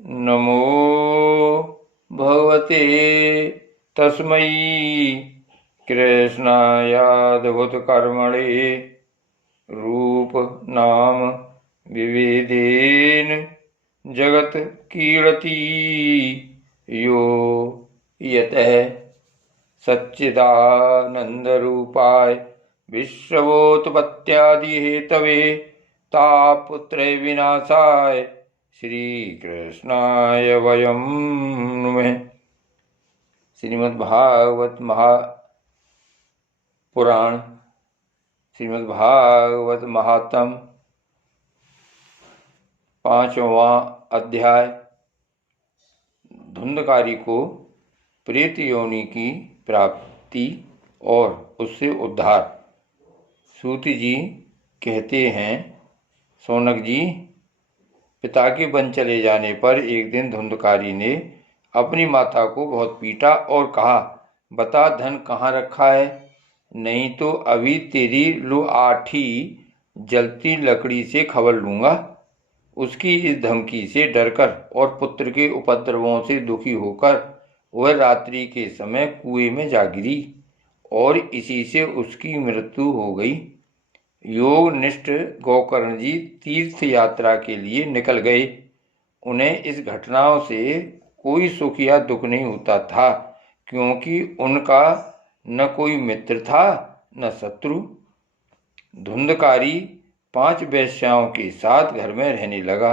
नमो भगवते तस्मै कृष्णायाद्भुतकर्मणे रूप नाम विविधेन जगत कीर्ति यो यतः सच्चिदानन्दरूपाय विश्वोत्पत्त्यादि हेतवे तापत्रय विनाशाय श्रीकृष्णाय वयं नुमः। श्रीमद्भागवत महापुराण श्रीमद्भागवत महात्म 5वां अध्याय धुंधकारी को प्रेत योनि की प्राप्ति और उससे उद्धार। सूत जी कहते हैं, सौनक जी, पिता के वन चले जाने पर एक दिन धुंधकारी ने अपनी माता को बहुत पीटा और कहा, बता धन कहाँ रखा है, नहीं तो अभी तेरी लुआठी जलती लकड़ी से खबर लूँगा। उसकी इस धमकी से डरकर और पुत्र के उपद्रवों से दुखी होकर वह रात्रि के समय कुएं में जा गिरी और इसी से उसकी मृत्यु हो गई। योगनिष्ठ गोकर्ण जी तीर्थ यात्रा के लिए निकल गए। उन्हें इस घटनाओं से कोई सुख या दुख नहीं होता था, क्योंकि उनका न कोई मित्र था न शत्रु। धुंधकारी 5 वेश्याओं के साथ घर में रहने लगा।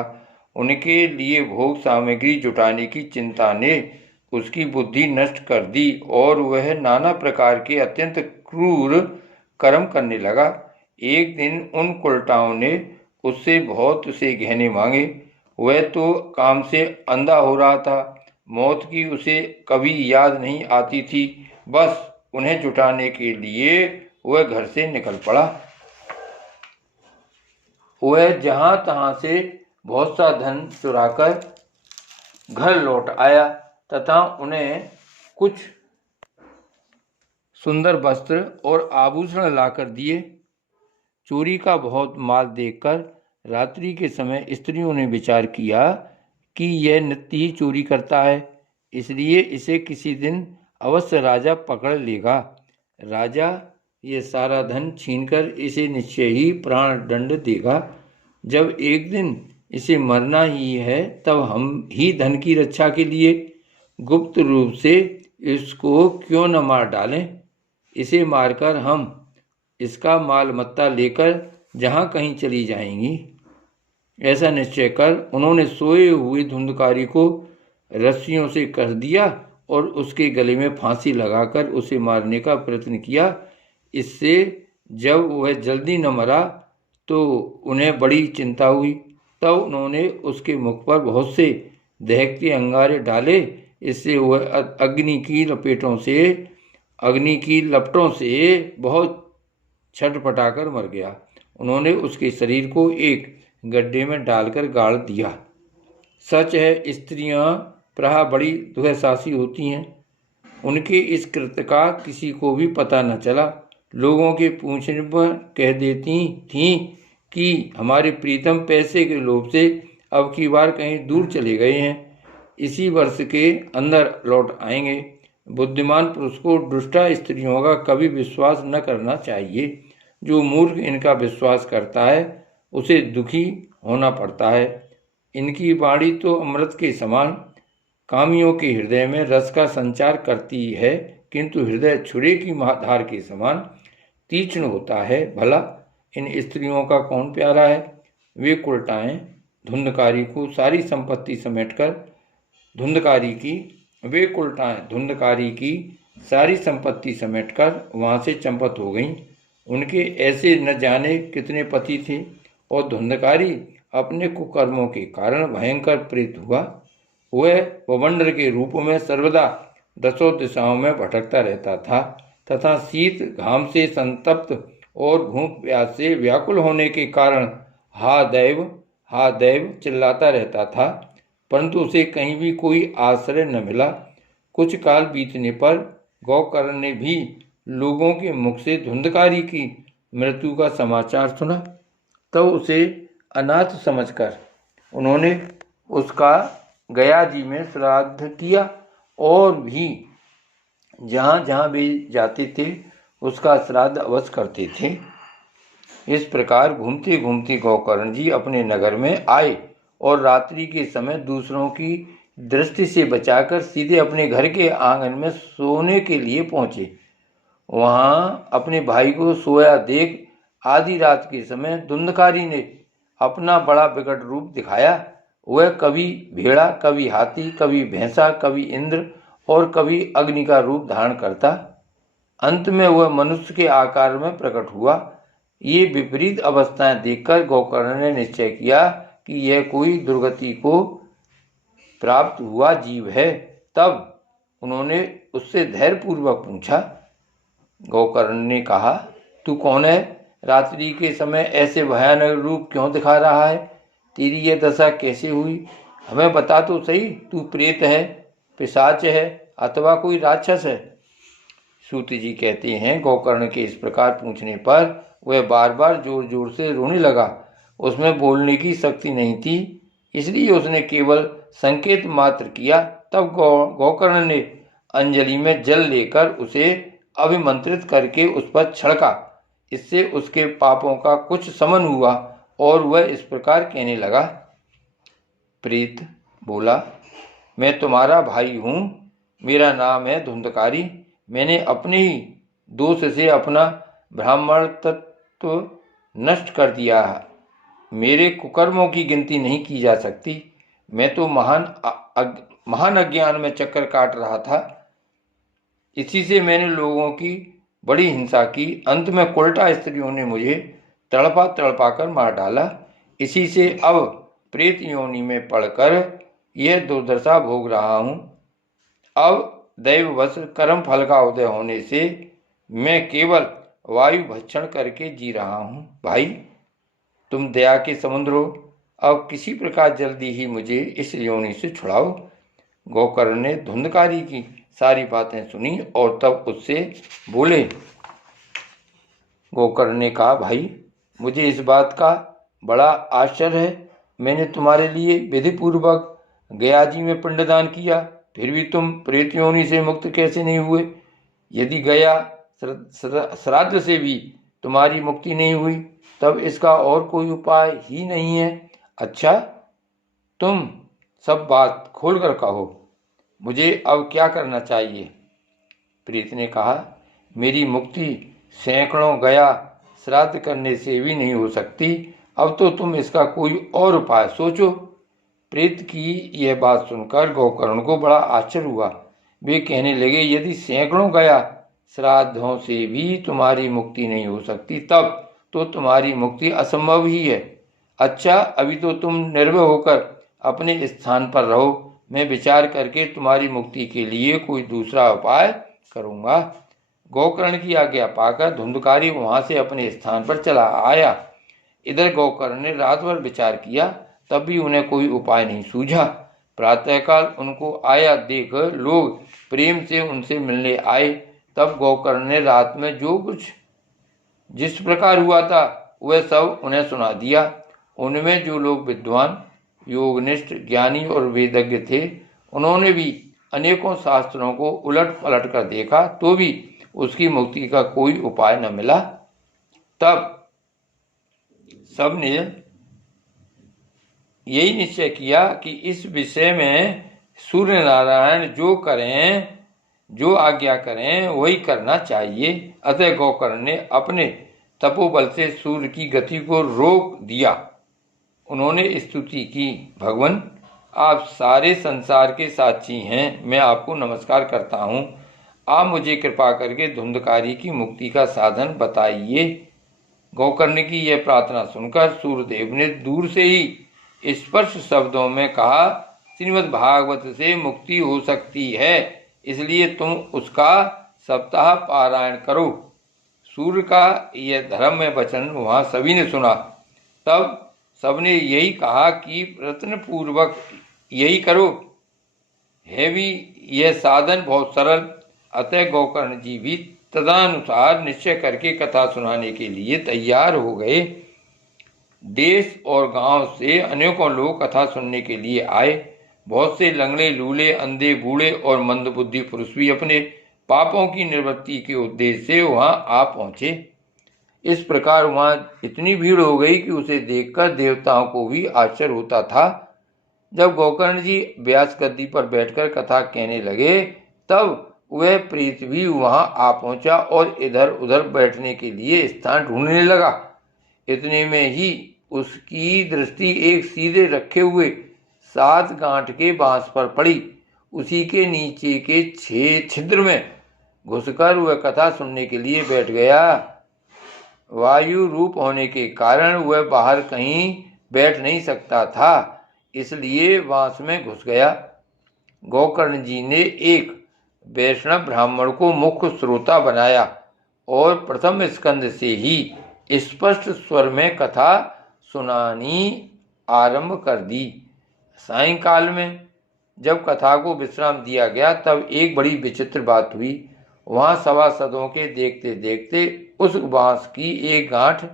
उनके लिए भोग सामग्री जुटाने की चिंता ने उसकी बुद्धि नष्ट कर दी और वह नाना प्रकार के अत्यंत क्रूर कर्म करने लगा। एक दिन उन कुलटाओं ने उससे बहुत से गहने मांगे। वह तो काम से अंधा हो रहा था, मौत की उसे कभी याद नहीं आती थी। बस उन्हें जुटाने के लिए वह घर से निकल पड़ा। वह जहां तहां से बहुत सा धन चुराकर घर लौट आया तथा उन्हें कुछ सुंदर वस्त्र और आभूषण लाकर दिए। चोरी का बहुत माल देखकर रात्रि के समय स्त्रियों ने विचार किया कि यह नित्य ही चोरी करता है, इसलिए इसे किसी दिन अवश्य राजा पकड़ लेगा। राजा ये सारा धन छीनकर इसे निश्चय ही प्राण दंड देगा। जब एक दिन इसे मरना ही है, तब हम ही धन की रक्षा के लिए गुप्त रूप से इसको क्यों न मार डालें। इसे मारकर हम इसका माल मत्ता लेकर जहाँ कहीं चली जाएंगी। ऐसा निश्चय कर उन्होंने सोए हुए धुंधकारी को रस्सियों से कस दिया और उसके गले में फांसी लगाकर उसे मारने का प्रयत्न किया। इससे जब वह जल्दी न मरा तो उन्हें बड़ी चिंता हुई। तब उन्होंने उसके मुख पर बहुत से दहकते अंगारे डाले। इससे वह अग्नि की लपटों से बहुत छटपटाकर मर गया। उन्होंने उसके शरीर को एक गड्ढे में डालकर गाड़ दिया। सच है, स्त्रियां प्रायः बड़ी दुस्साहसी होती हैं। उनके इस कृत्य का किसी को भी पता न चला। लोगों के पूछने पर कह देती थीं कि हमारे प्रीतम पैसे के लोभ से अब की बार कहीं दूर चले गए हैं, इसी वर्ष के अंदर लौट आएंगे। बुद्धिमान पुरुष को दुष्टा स्त्रियों का कभी विश्वास न करना चाहिए। जो मूर्ख इनका विश्वास करता है उसे दुखी होना पड़ता है। इनकी वाणी तो अमृत के समान कामियों के हृदय में रस का संचार करती है, किंतु हृदय छुरे की धार के समान तीक्ष्ण होता है। भला इन स्त्रियों का कौन प्यारा है। वे कुलटाएं धुंधकारी को सारी संपत्ति समेटकर धुंधकारी की सारी संपत्ति समेटकर वहां से चंपत हो गईं। उनके ऐसे न जाने कितने पति थे और धुंधकारी अपने कुकर्मों के कारण भयंकर प्रेत हुआ। वह वमंडर के रूप में सर्वदा दसों दिशाओं में भटकता रहता था तथा शीत घाम से संतप्त और भूख प्यास से व्याकुल होने के कारण हा दैव चिल्लाता रहता था, परंतु उसे कहीं भी कोई आश्रय न मिला। कुछ काल बीतने पर गोकर्ण ने भी लोगों के मुख से धुंधकारी की मृत्यु का समाचार सुना। तब उसे अनाथ समझकर उन्होंने उसका गया जी में श्राद्ध किया और भी जहाँ जहाँ भी जाते थे उसका श्राद्ध अवश्य करते थे। इस प्रकार घूमते घूमते गोकर्ण जी अपने नगर में आए और रात्रि के समय दूसरों की दृष्टि से बचाकर सीधे अपने घर के आंगन में सोने के लिए पहुंचे। वहां अपने भाई को सोया देख आधी रात के समय धुंधकारी ने अपना बड़ा विकट रूप दिखाया। वह कभी भेड़ा, कभी हाथी, कभी भैंसा, कभी इंद्र और कभी अग्नि का रूप धारण करता। अंत में वह मनुष्य के आकार में प्रकट हुआ। ये विपरीत अवस्थाएं देखकर गोकर्ण ने निश्चय किया कि यह कोई दुर्गति को प्राप्त हुआ जीव है। तब उन्होंने उससे धैर्यपूर्वक पूछा। गोकर्ण ने कहा, तू कौन है? रात्रि के समय ऐसे भयानक रूप क्यों दिखा रहा है? तेरी यह दशा कैसे हुई? हमें बता तो सही। तू प्रेत है, पिशाच है अथवा कोई राक्षस है? सूत जी कहते हैं, गोकर्ण के इस प्रकार पूछने पर वह बार बार जोर जोर से रोने लगा। उसमें बोलने की शक्ति नहीं थी, इसलिए उसने केवल संकेत मात्र किया। तब गोकर्ण ने अंजलि में जल लेकर उसे अभिमंत्रित करके उस पर छिड़का। इससे उसके पापों का कुछ शमन हुआ और वह इस प्रकार कहने लगा। प्रेत बोला, मैं तुम्हारा भाई हूँ, मेरा नाम है धुंधकारी। मैंने अपने ही दोष से अपना ब्राह्मण तत्व नष्ट कर दिया है। मेरे कुकर्मों की गिनती नहीं की जा सकती। मैं तो महान अज्ञान में चक्कर काट रहा था। इसी से मैंने लोगों की बड़ी हिंसा की। अंत में उल्टा स्त्रियों ने मुझे तड़पा तड़पा कर मार डाला। इसी से अब प्रेत योनि में पड़कर यह दुर्दशा भोग रहा हूँ। अब दैववश कर्म फल का उदय होने से मैं केवल वायु भक्षण करके जी रहा हूँ। भाई, तुम दया के समुद्र हो, अब किसी प्रकार जल्दी ही मुझे इस योनि से छुड़ाओ। गोकर्ण ने धुंधकारी की सारी बातें सुनी और तब उससे बोले। गोकर्ण ने कहा, भाई, मुझे इस बात का बड़ा आश्चर्य है। मैंने तुम्हारे लिए विधि पूर्वक गया जी में पिंडदान किया, फिर भी तुम प्रेत योनि से मुक्त कैसे नहीं हुए? यदि गया श्राद्ध से भी तुम्हारी मुक्ति नहीं हुई, तब इसका और कोई उपाय ही नहीं है। अच्छा, तुम सब बात खोलकर कहो, मुझे अब क्या करना चाहिए? प्रेत ने कहा, मेरी मुक्ति सैकड़ों गया श्राद्ध करने से भी नहीं हो सकती। अब तो तुम इसका कोई और उपाय सोचो। प्रेत की यह बात सुनकर गोकर्ण को बड़ा आश्चर्य हुआ। वे कहने लगे, यदि सैकड़ों गया श्राद्धों से भी तुम्हारी मुक्ति नहीं हो सकती, तब तो तुम्हारी मुक्ति असंभव ही है। अच्छा, अभी तो तुम निर्भय होकर अपने स्थान पर रहो। मैं विचार करके तुम्हारी मुक्ति के लिए कोई दूसरा उपाय करूंगा। गोकर्ण की आज्ञा पाकर धुंधकारी वहां से अपने स्थान पर चला आया। इधर गोकर्ण ने रात भर विचार किया, तब भी उन्हें कोई उपाय नहीं सूझा। प्रातःकाल उनको आया देख लोग प्रेम से उनसे मिलने आए। तब गोकर्ण ने रात में जो कुछ जिस प्रकार हुआ था वह सब उन्हें सुना दिया। उनमें जो लोग विद्वान, योगनिष्ठ, ज्ञानी और वेदज्ञ थे, उन्होंने भी अनेकों शास्त्रों को उलट पलट कर देखा, तो भी उसकी मुक्ति का कोई उपाय न मिला। तब सबने यही निश्चय किया कि इस विषय में सूर्य नारायण जो करें, जो आज्ञा करें, वही करना चाहिए। अतः गोकर्ण ने अपने तपोबल से सूर्य की गति को रोक दिया। उन्होंने स्तुति की, भगवान, आप सारे संसार के साक्षी हैं। मैं आपको नमस्कार करता हूँ। आप मुझे कृपा करके धुंधकारी की मुक्ति का साधन बताइए। गोकर्ण की यह प्रार्थना सुनकर सूर्यदेव ने दूर से ही स्पर्श शब्दों में कहा, श्रीमद् भागवत से मुक्ति हो सकती है, इसलिए तुम उसका सप्ताह पारायण करो। सूर्य का यह धर्म में वचन वहां सभी ने सुना। तब सबने यही कहा कि प्रयत्न पूर्वक यही करो। है भी यह साधन बहुत सरल। अतः गोकर्ण जी भी तदनुसार निश्चय करके कथा सुनाने के लिए तैयार हो गए। देश और गांव से अनेकों लोग कथा सुनने के लिए आए। बहुत से लंगड़े, लूले, अंधे, बूढ़े और मंदबुद्धि पुरुष भी अपने पापों की निवृत्ति के उद्देश्य से वहां आ पहुंचे। इस प्रकार वहां इतनी भीड़ हो गई कि उसे देखकर देवताओं को भी आश्चर्य होता था। जब गोकर्ण जी व्यास गद्दी पर बैठकर कथा कहने लगे, तब वह प्रेत भी वहां आ पहुंचा और इधर उधर बैठने के लिए स्थान ढूंढने लगा। इतने में ही उसकी दृष्टि एक सीधे रखे हुए 7 गांठ के बांस पर पड़ी। उसी के नीचे के 6 छिद्र में घुसकर वह कथा सुनने के लिए बैठ गया। वायु रूप होने के कारण वह बाहर कहीं बैठ नहीं सकता था, इसलिए बांस में घुस गया। गोकर्ण जी ने एक वैष्णव ब्राह्मण को मुख्य श्रोता बनाया और प्रथम स्कंद से ही स्पष्ट स्वर में कथा सुनानी आरंभ कर दी। सायंकाल में जब कथा को विश्राम दिया गया, तब एक बड़ी विचित्र बात हुई। वहां सभासदों के देखते देखते उस बांस की एक गांठ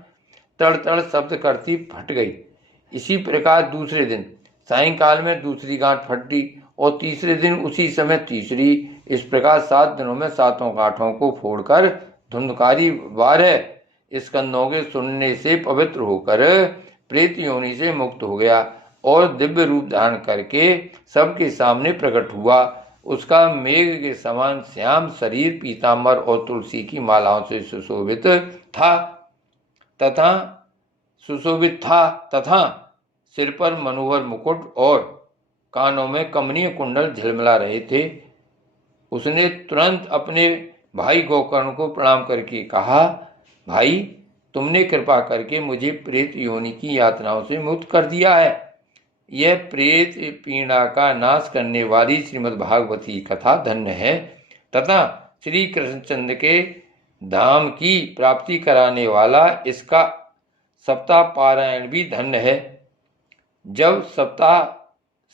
तड़ शब्द करती फट गई। इसी प्रकार दूसरे दिन सायंकाल में दूसरी गांठ फटी और तीसरे दिन उसी समय तीसरी। इस प्रकार 7 दिनों में 7 गांठों को फोड़कर धुंधकारी 12 स्कंदों के सुनने से पवित्र होकर प्रेत योनि से मुक्त हो गया और दिव्य रूप धारण करके सबके सामने प्रकट हुआ। उसका मेघ के समान श्याम शरीर पीतांबर और तुलसी की मालाओं से सुशोभित था तथा सिर पर मनोहर मुकुट और कानों में कमनीय कुंडल झिलमिला रहे थे। उसने तुरंत अपने भाई गोकर्ण को प्रणाम करके कहा, भाई, तुमने कृपा करके मुझे प्रेत योनि की यातनाओं से मुक्त कर दिया है। यह प्रेत पीड़ा का नाश करने वाली श्रीमद् भागवती कथा धन्य है तथा श्री कृष्णचंद्र के धाम की प्राप्ति कराने वाला इसका सप्ताह पारायण भी धन्य है। जब सप्ताह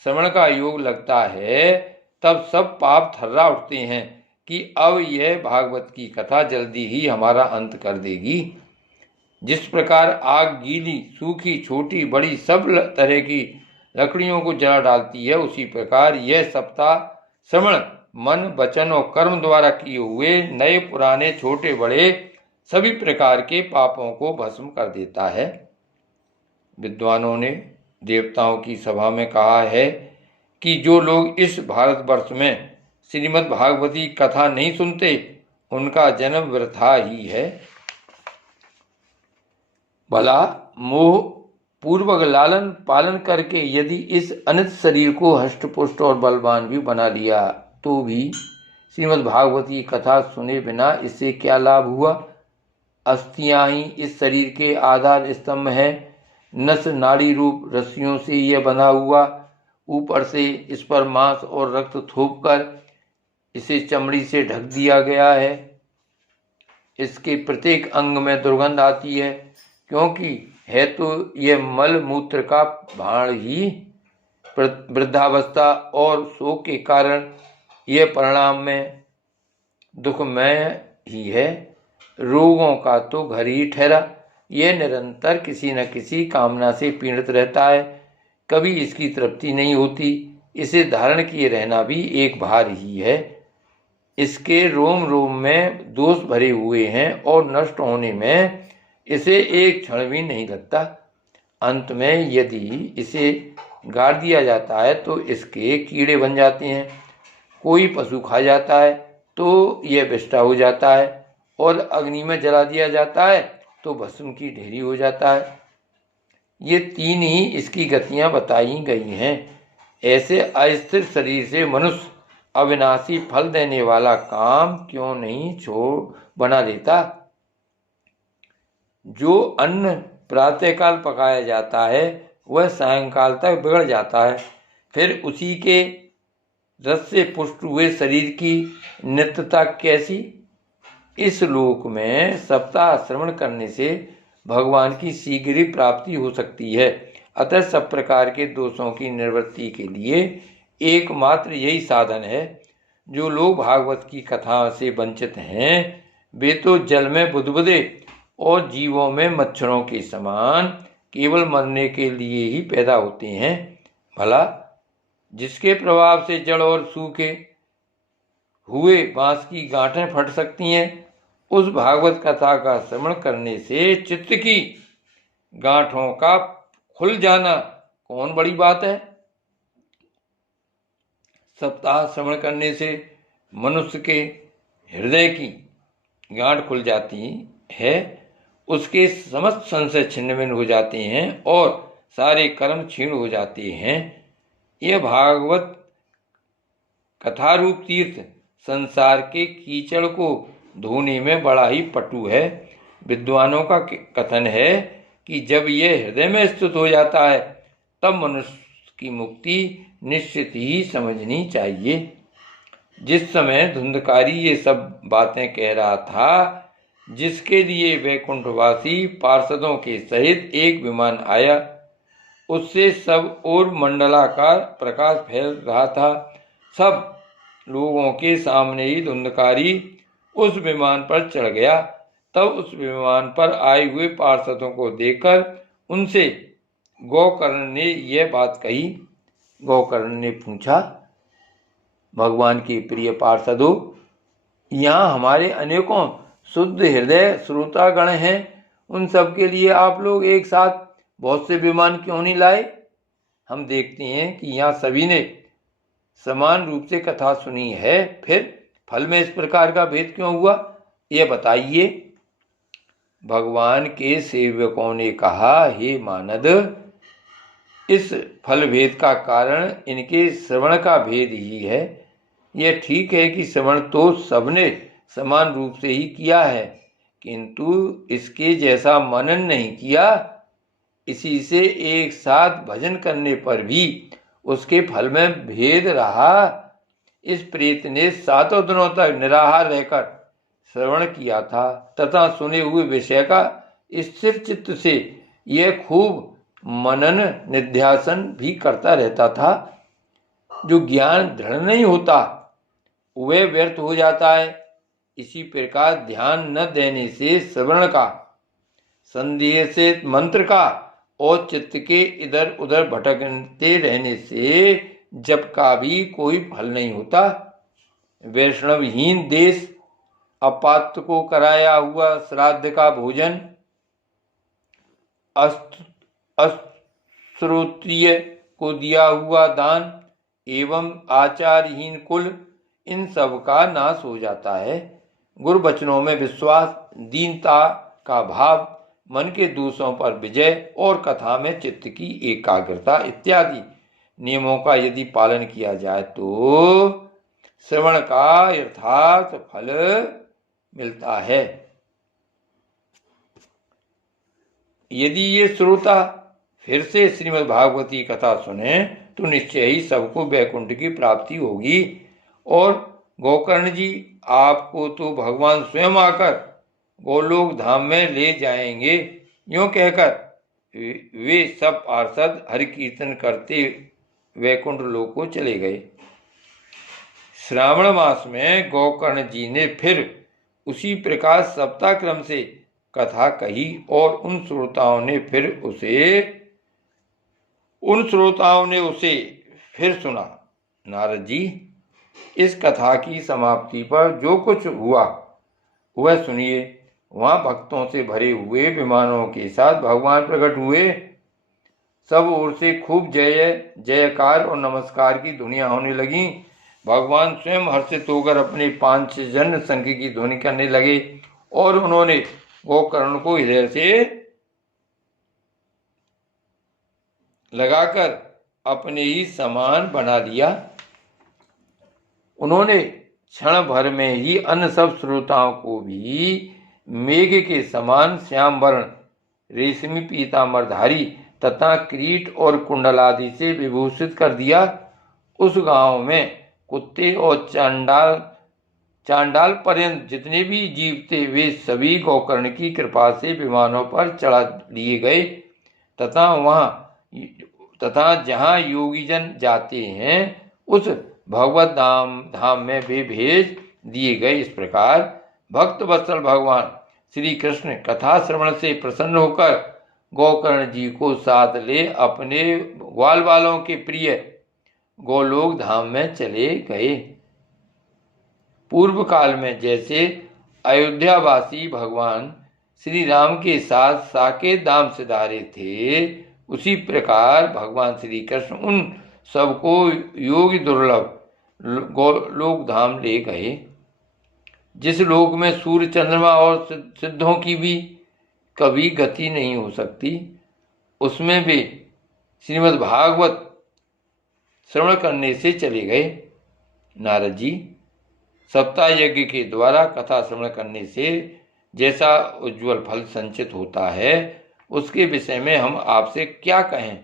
श्रवण का योग लगता है, तब सब पाप थर्रा उठते हैं कि अब यह भागवत की कथा जल्दी ही हमारा अंत कर देगी। जिस प्रकार आग गीली, सूखी, छोटी बड़ी सब तरह की लकड़ियों को जला डालती है, उसी प्रकार यह सप्ताह श्रवण मन, वचन और कर्म द्वारा किए हुए नए पुराने छोटे बड़े सभी प्रकार के पापों को भस्म कर देता है। विद्वानों ने देवताओं की सभा में कहा है कि जो लोग इस भारतवर्ष में श्रीमद् भागवती कथा नहीं सुनते, उनका जन्म वृथा ही है। भला मोह पूर्वक लालन पालन करके यदि इस अनित शरीर को हष्टपुष्ट और बलवान भी बना लिया, तो भी श्रीमद् भागवती कथा सुने बिना इससे क्या लाभ हुआ। अस्थियां ही इस शरीर के आधार स्तंभ है। नस नाड़ी रूप रस्सियों से यह बंधा हुआ, ऊपर से इस पर मांस और रक्त थोपकर इसे चमड़ी से ढक दिया गया है। इसके प्रत्येक अंग में दुर्गंध आती है, क्योंकि है तो यह मल मूत्र का भाण ही। वृद्धावस्था और शोक के कारण यह परिणाम में दुखमय ही है। रोगों का तो घर ही ठहरा। यह निरंतर किसी न किसी कामना से पीड़ित रहता है, कभी इसकी तृप्ति नहीं होती। इसे धारण किए रहना भी एक भार ही है। इसके रोम रोम में दोष भरे हुए हैं और नष्ट होने में इसे एक क्षण भी नहीं लगता। अंत में यदि इसे गाड़ दिया जाता है तो इसके कीड़े बन जाते हैं। कोई पशु खा जाता है तो यह विष्टा हो जाता है, और अग्नि में जला दिया जाता है तो भस्म की ढेरी हो जाता है। ये 3 ही इसकी गतियां बताई गई हैं। ऐसे अस्थिर शरीर से मनुष्य अविनाशी फल देने वाला काम क्यों नहीं छोड़ बना देता। जो अन्न प्रातःकाल पकाया जाता है वह सायंकाल तक बिगड़ जाता है, फिर उसी के रस से पुष्ट हुए शरीर की नित्यता कैसी। इस लोक में सप्ताह श्रवण करने से भगवान की शीघ्र ही प्राप्ति हो सकती है। अतः सब प्रकार के दोषों की निवृत्ति के लिए एकमात्र यही साधन है। जो लोग भागवत की कथा से वंचित हैं, वे तो जल में बुदबुदे और जीवों में मच्छरों के समान केवल मरने के लिए ही पैदा होते हैं। भला जिसके प्रभाव से जड़ और सूखे हुए बांस की गांठें फट सकती हैं, उस भागवत कथा का श्रवण करने से चित्त की गांठों का खुल जाना कौन बड़ी बात है। सप्ताह श्रवण करने से मनुष्य के हृदय की गांठ खुल जाती है, उसके समस्त संशय छिन्न हो जाते हैं और सारे कर्म क्षीण हो जाते हैं। यह भागवत कथारूप तीर्थ संसार के कीचड़ को धोने में बड़ा ही पटु है। विद्वानों का कथन है कि जब यह हृदय में स्थित हो जाता है तब मनुष्य की मुक्ति निश्चित ही समझनी चाहिए। जिस समय धुंधकारी ये सब बातें कह रहा था, जिसके लिए वैकुंठवासी पार्षदों के सहित एक विमान आया, उससे सब ओर मंडलाकार प्रकाश फैल रहा था। सब लोगों के सामने ही धुंधकारी उस विमान पर चढ़ गया। तब उस विमान पर आए हुए पार्षदों को देखकर उनसे गोकर्ण ने यह बात कही। गोकर्ण ने पूछा, भगवान के प्रिय पार्षदों, यहाँ हमारे अनेकों शुद्ध हृदय श्रोतागण हैं, उन सब के लिए आप लोग एक साथ बहुत से विमान क्यों नहीं लाए? हम देखते हैं कि यहाँ सभी ने समान रूप से कथा सुनी है, फिर फल में इस प्रकार का भेद क्यों हुआ, यह बताइए। भगवान के सेवकों ने कहा, हे मानद, इस फल भेद का कारण इनके श्रवण का भेद ही है। यह ठीक है कि श्रवण तो सबने समान रूप से ही किया है, किंतु इसके जैसा मनन नहीं किया। इसी से एक साथ भजन करने पर भी उसके फल में भेद रहा। इस प्रेत ने 7 दिनों तक निराहार रहकर श्रवण किया था तथा सुने हुए विषय का स्थिर चित्त से यह खूब मनन निध्यासन भी करता रहता था। जो ज्ञान दृढ़ नहीं होता वह व्यर्थ हो जाता है। इसी प्रकार ध्यान न देने से श्रवण का, संदेह से मंत्र का और चित्त के इधर उधर भटकते रहने से जप का भी कोई फल नहीं होता। वैष्णवहीन देश, अपात्र को कराया हुआ श्राद्ध का भोजन, अश्रोत्रिय को दिया हुआ दान एवं आचारहीन कुल, इन सब का नाश हो जाता है। गुरु वचनों में विश्वास, दीनता का भाव, मन के दोषों पर विजय और कथा में चित्त की एकाग्रता इत्यादि नियमों का यदि पालन किया जाए तो श्रवण का यथार्थ फल मिलता है। यदि ये श्रोता फिर से श्रीमद् भागवती कथा सुने तो निश्चय ही सबको वैकुंठ की प्राप्ति होगी। और गोकर्ण जी, आपको तो भगवान स्वयं आकर गोलोक धाम में ले जाएंगे। यूं कहकर वे सब पार्षद हरि कीर्तन करते वैकुंठ लोक को चले गए। श्रावण मास में गोकर्ण जी ने फिर उसी प्रकार सप्ताह क्रम से कथा कही और उन श्रोताओं ने उसे फिर सुना। नारद जी, इस कथा की समाप्ति पर जो कुछ हुआ वह सुनिए। वहां भक्तों से भरे हुए विमानों के साथ भगवान प्रकट हुए। सब ओर से खूब जय जयकार और नमस्कार की ध्वनियां होने लगी। भगवान स्वयं हर्षित होकर अपने 5 जन शंख की ध्वनि करने लगे और उन्होंने गोकर्ण को हृदय से लगाकर अपने ही समान बना लिया। उन्होंने क्षण भर में ही अन्य सब श्रोताओं को भी मेघ के समान श्याम वर्ण, रेशमी पीतांबरधारी तथा किरीट और कुंडल आदि से विभूषित कर दिया। उस गांव में कुत्ते और चांडाल पर्यंत जितने भी जीव थे वे सभी गोकर्ण की कृपा से विमानों पर चढ़ा लिए गए तथा जहाँ योगीजन जाते हैं उस भगवत धाम में वे भेज दिए गए। इस प्रकार भक्त वत्सल भगवान श्री कृष्ण कथा श्रवण से प्रसन्न होकर गोकर्ण जी को साथ ले अपने ग्वाल वालों के प्रिय गोलोक धाम में चले गए। पूर्व काल में जैसे अयोध्यावासी भगवान श्री राम के साथ साकेत धाम सिधारे थे, उसी प्रकार भगवान श्री कृष्ण उन सबको योगी दुर्लभ गोलोक धाम ले गए, जिस लोक में सूर्य चंद्रमा और सिद्धों की भी कभी गति नहीं हो सकती। उसमें वे श्रीमद् भागवत श्रवण करने से चले गए। नारद जी, सप्ताह यज्ञ के द्वारा कथा श्रवण करने से जैसा उज्जवल फल संचित होता है, उसके विषय में हम आपसे क्या कहें।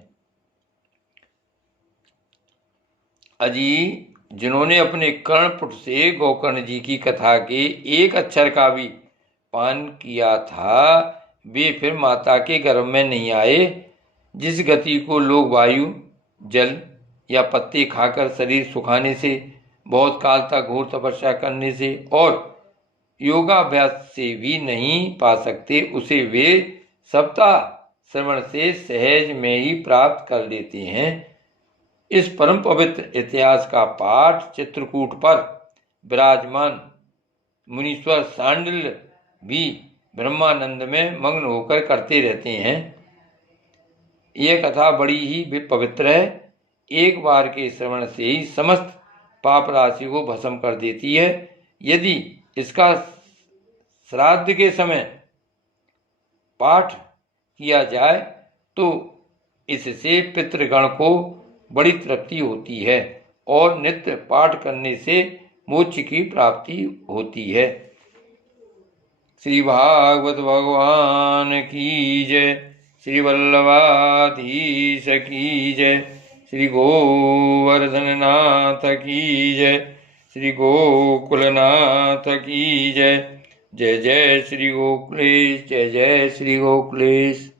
अजी, जिन्होंने अपने कर्णपुट से गोकर्ण जी की कथा के एक अक्षर का भी पान किया था, वे फिर माता के गर्भ में नहीं आए। जिस गति को लोग वायु, जल या पत्ते खाकर शरीर सुखाने से, बहुत काल तक घोर तपस्या करने से और योगाभ्यास से भी नहीं पा सकते, उसे वे सप्ताह श्रवण से सहज में ही प्राप्त कर लेते हैं। इस परम पवित्र इतिहास का पाठ चित्रकूट पर विराजमान मुनीश्वर सांडिल्य भी ब्रह्मानंद में मग्न होकर करते रहते हैं। यह कथा बड़ी ही पवित्र है। एक बार के श्रवण से ही समस्त पाप राशि को भस्म कर देती है। यदि इसका श्राद्ध के समय पाठ किया जाए तो इससे पितृगण को बड़ी तृप्ति होती है और नित्य पाठ करने से मोक्ष की प्राप्ति होती है। श्री भागवत भगवान की जय। श्री वल्लभाधीश की जय। श्री गोवर्धननाथ की जय। श्री गोकुलनाथ की जय। जय जय श्री गोकुलेश। जय जय श्री गोकुलेश।